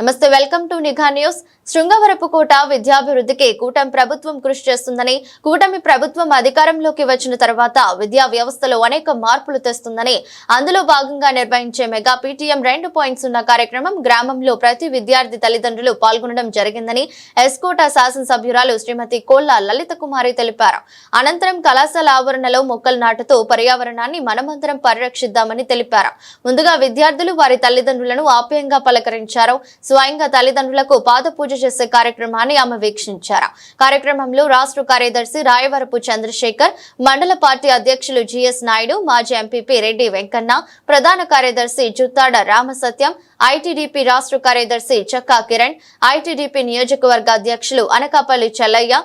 నమస్తే welcome to Nigha news. Srungavarapukota విద్యాభివృద్ధికి కూటమి ప్రభుత్వం కృషి చేస్తుందని కూటమి ప్రభుత్వం అధికారంలోకి వచ్చిన తర్వాత విద్యా వ్యవస్థలో అనేక మార్పులు తెస్తుందని అందులో భాగంగా నిర్వహించే మెగా పీటీఎం రెండు పాయింట్ సున్నా కార్యక్రమం గ్రామంలో ప్రతి విద్యార్థి తల్లిదండ్రులు పాల్గొనడం జరిగిందని ఎస్కోట శాసనసభ్యురాలు శ్రీమతి కోల్లా లలిత కుమారి తెలిపారు. అనంతరం కళాశాల ఆవరణలో మొక్కలు నాటుతూ పర్యావరణాన్ని మనమందరం పరిరక్షిద్దామని తెలిపారు. ముందుగా విద్యార్థులు వారి తల్లిదండ్రులను ఆప్యాయంగా పలకరించారు. స్వయంగా తల్లిదండ్రులకు పాదపూజ చేసే కార్యక్రమాన్ని ఆమె వీక్షించారు. కార్యక్రమంలో రాష్ట్ర కార్యదర్శి రాయవరపు చంద్రశేఖర్ మండల పార్టీ అధ్యక్షులు జిఎస్ నాయుడు మాజీ ఎంపీపీ రెడ్డి వెంకన్న ప్రధాన కార్యదర్శి జుత్తాడ రామసత్యం ఐటీడీపీ రాష్ట్ర కార్యదర్శి చక్కా కిరణ్ ఐటీడీపీ నియోజకవర్గ అధ్యక్షులు Anakapalli Chellayya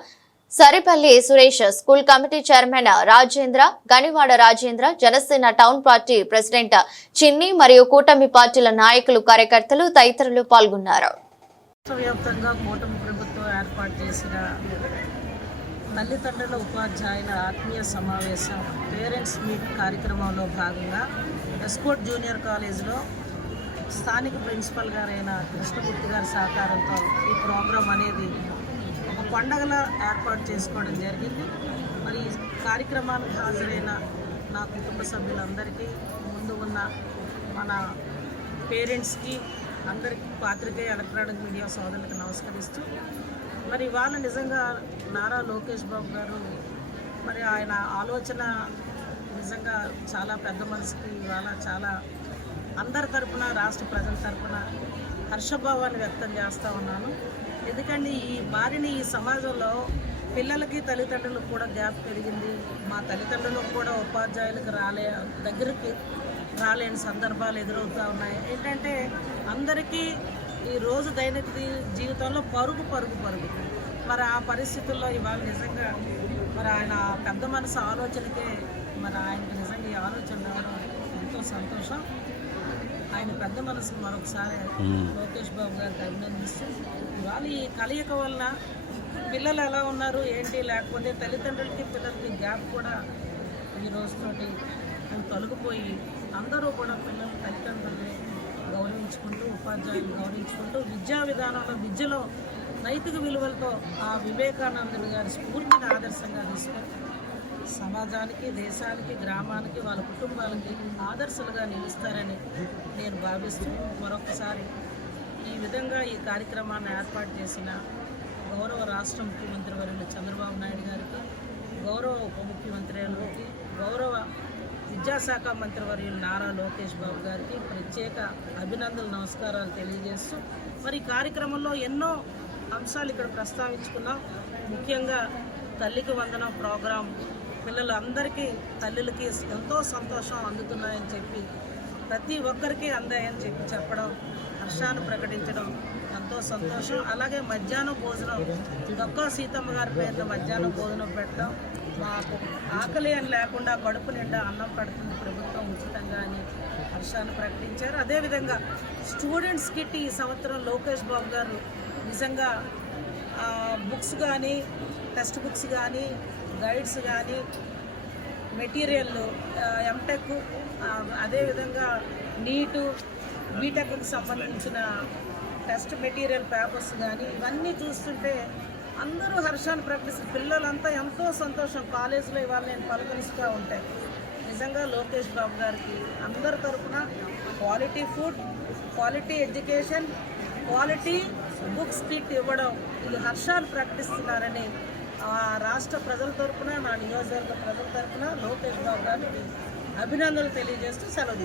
Saripalli Suresh school committee chairman Rajendra Ganivada Rajendra Janasena town party president Chinni మరియు కూటమి పార్టీల నాయకులు కార్యకర్తలు తదితరులు పాల్గొన్నారు. ఏర్పాటు చేసిన తల్లిదండ్రుల ఉపాధ్యాయుల ఆత్మీయ సమావేశం పేరెంట్స్ మీట్ కార్యక్రమంలో భాగంగా ఎస్కోట్ జూనియర్ కాలేజీలో స్థానిక ప్రిన్సిపల్ గారైన కృష్ణమూర్తి గారి సహకారంతో ఈ ప్రోగ్రాం అనేది పండగల ఏర్పాటు చేసుకోవడం జరిగింది. మరి ఈ కార్యక్రమానికి హాజరైన నా కుటుంబ సభ్యులందరికీ ముందు ఉన్న మన పేరెంట్స్కి అందరికీ పాత్రికేయ ఎలక్ట్రానిక్ మీడియా సోదరులకు నమస్కరిస్తూ మరి ఇవాళ నిజంగా నారా లోకేష్ బాబు గారు మరి ఆయన ఆలోచన నిజంగా చాలా పెద్ద మనసుకి ఇవాళ చాలా అందరి తరపున రాష్ట్ర ప్రజల తరపున హర్షభావాన్ని వ్యక్తం చేస్తూ ఉన్నాను. ఎందుకంటే ఈ బారిని ఈ సమాజంలో పిల్లలకి తల్లిదండ్రులకు కూడా గ్యాప్ పెరిగింది. మా తల్లిదండ్రులకు కూడా ఉపాధ్యాయులకు రాలే దగ్గరికి రాలేని సందర్భాలు ఎదురవుతూ ఉన్నాయి. ఏంటంటే అందరికీ ఈ రోజు దైనిక జీవితంలో పరుగు పరుగు పరుగు. మరి ఆ పరిస్థితుల్లో ఇవాళ నిజంగా మరి ఆయన పెద్ద మనసు ఆలోచనకే మరి ఆయనకి నిజంగా ఈ ఆలోచన రావడం ఎంతో సంతోషం. ఆయన పెద్ద మనసు మరొకసారి లోకేష్ బాబు గారికి అభినందిస్తూ ఇవాళ ఈ కలయిక వలన పిల్లలు ఎలా ఉన్నారు ఏంటి? లేకపోతే తల్లిదండ్రులకి పిల్లలకి గ్యాప్ కూడా ఈ రోజుతోటి తొలగిపోయి అందరూ కూడా పిల్లల తల్లిదండ్రుల్ని గౌరవించుకుంటూ ఉపాధ్యాయులు గౌరవించుకుంటూ విద్యా విధానంలో విద్యలో నైతిక విలువలతో ఆ వివేకానందుని గారి స్ఫూర్తిని ఆదర్శంగా తీసుకొని సమాజానికి దేశానికి గ్రామానికి వాళ్ళ కుటుంబాలకి ఆదర్శాలుగా నిలుస్తారని నేను భావిస్తూ మరొకసారి ఈ విధంగా ఈ కార్యక్రమాన్ని ఏర్పాటు చేసిన గౌరవ రాష్ట్ర ముఖ్యమంత్రి వర్యులు చంద్రబాబు నాయుడు గారికి గౌరవ ఉప ముఖ్యమంత్రి గౌరవ విద్యాశాఖ మంత్రి వర్యులు నారా లోకేష్ బాబు గారికి ప్రత్యేక అభినందనలు నమస్కారాలు తెలియజేస్తూ మరి కార్యక్రమంలో ఎన్నో అంశాలు ఇక్కడ ప్రస్తావించుకున్నాం. ముఖ్యంగా తల్లికి వందనం ప్రోగ్రాం పిల్లలు అందరికీ తల్లులకి ఎంతో సంతోషం అందుతున్నాయని చెప్పి ప్రతి ఒక్కరికి అందాయని చెప్పి చెప్పడం హర్షాన్ని ప్రకటించడం ఎంతో సంతోషం. అలాగే మధ్యాహ్నం భోజనం దొక్క సీతమ్మ గారి పేరుతో మధ్యాహ్నం భోజనం పెట్టడం మాకు ఆకలి అని లేకుండా కడుపు నిండా అన్నం పెడుతుంది ప్రభుత్వం ఉచితంగా అని హర్షాన్ని ప్రకటించారు. అదేవిధంగా స్టూడెంట్స్ కిట్ ఈ సంవత్సరం లోకేష్ బాబు గారు నిజంగా బుక్స్ కానీ టెక్స్ట్ బుక్స్ కానీ గైడ్స్ కానీ మెటీరియల్ ఎంటెక్ అదేవిధంగా నీటు బీటెక్కి సంబంధించిన టెస్ట్ మెటీరియల్ పేపర్స్ కానీ ఇవన్నీ చూస్తుంటే అందరూ హర్షాన్ని ప్రకటిస్తారు. పిల్లలంతా ఎంతో సంతోషం. కాలేజీలో ఇవాళ నేను పలకరిస్తూ ఉంటాయి నిజంగా లోకేష్ బాబు గారికి అందరి తరఫున quality food quality education quality books kit ఇవ్వడం ఇది హర్షాలు ప్రకటిస్తున్నారని రాష్ట్ర ప్రజల తరఫున నా నియోజకవర్గ ప్రజల తరఫున లోకేష్ బాబు గారికి అభినందనలు తెలియజేస్తూ సెలవు